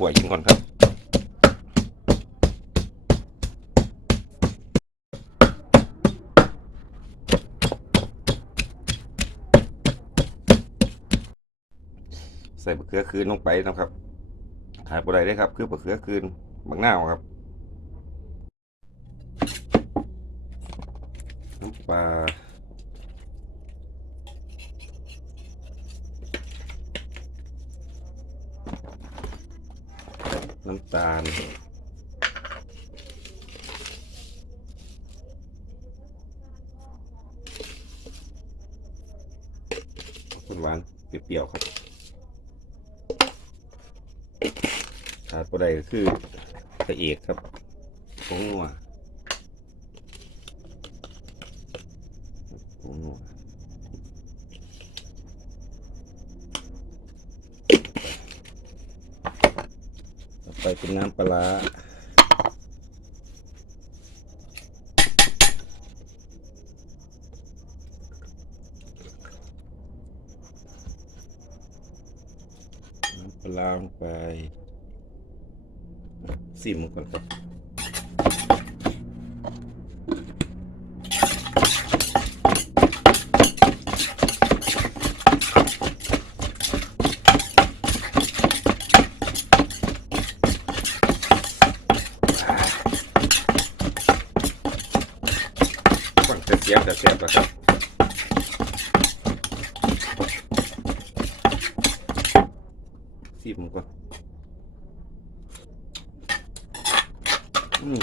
กล้วยกินก่อนครับใส่บะเขือคืนลงไปนะครับขาดบ่ได้เลยครับ คือบะเขือคืนบางหน้าครับน้ำปลา น้ำตาลคนหวานเปรี้ยวๆครับขาดบ่ได้ก็คือพระเอกครับผงนัวผงนัวต่อ ไปเป็นน้ำปลาน้ำปลาร้าลงไปซิมก่อนครับ ฟังแต่เสียบแต่เสียบนะครับซีมก่อนอืม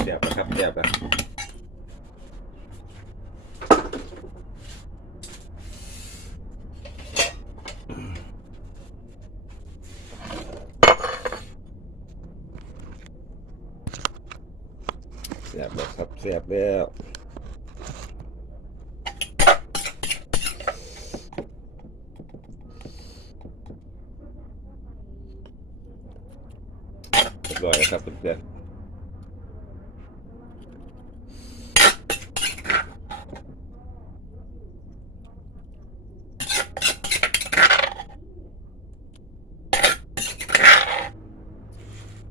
เสียบนะครับเสียบแล้ สียบแล้วครับเสียบแล้วเรียบร้อยแล้วครับเพื่อนเ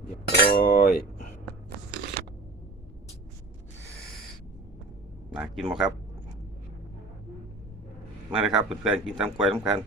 รียบร้อย มากินมาครับ มาเลยครับเพื่อนๆกินตามกล้วยน้ำกัน